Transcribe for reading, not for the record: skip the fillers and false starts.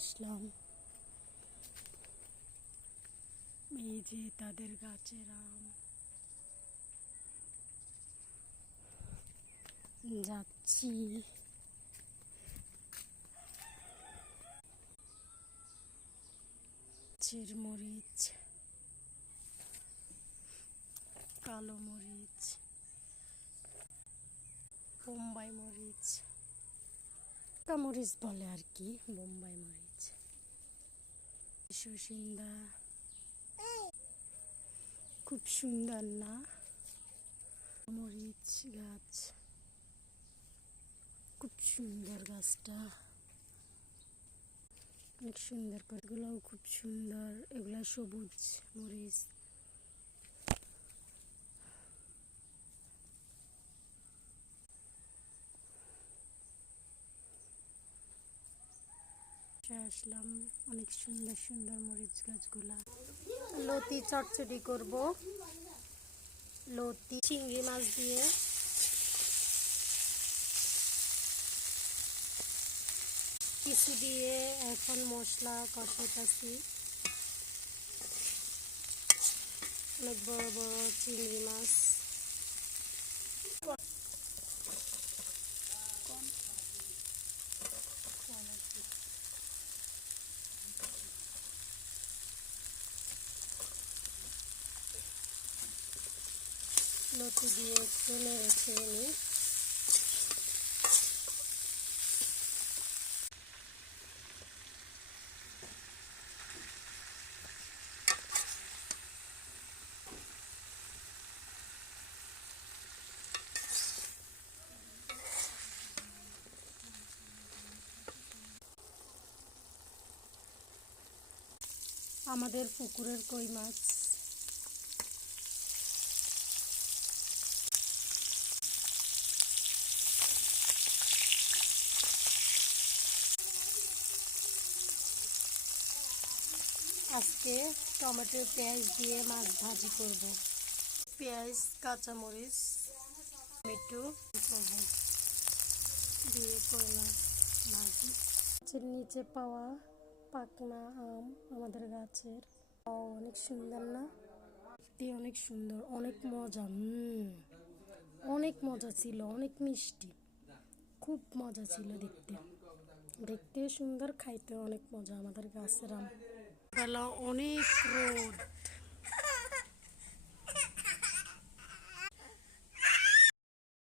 আসলাম। এই যে তাদের গাছের আম, যাচ্ছি। মরিচ, কালো মরিচ, বোম্বাই মরিচ, মরিচ বলে আর কি, বোম্বাই মরিচ, সসিন্দা। খুব সুন্দর না মরিচ গাছ? খুব সুন্দর গাছটা, অনেক সুন্দর করে। এগুলোও খুব সুন্দর, এগুলা সবুজ মরিচ। আসলাম অনেক সুন্দর সুন্দর মরিচ গাছগুলা। লতি চটচটি করব, লতি চিংড়ি মাছ দিয়ে। কিছু দিয়ে এখন মশলা কষাইতেছি। অনেক বড় বড় চিংড়ি মাছ। লতি দিয়ে একটু নেড়ে ছেড়ে নিই। আমাদের পুকুরের কই মাছ। আজকে টমেটো পেঁয়াজ দিয়ে মাছ ভাজি করব। পেঁয়াজ, কাঁচামরিচ, টমেটো দিয়ে কই মাছ ভাজি। গাছের নিচে পাওয়া পাকনা আম আমাদের গাছের। অনেক সুন্দর না? দেখতে অনেক সুন্দর, অনেক মজা। অনেক মজা ছিল, অনেক মিষ্টি, খুব মজা ছিল দেখতে। দেখতে সুন্দর, খাইতে অনেক মজা। আমাদের গাছের আম। বেলা অনেক রোদ।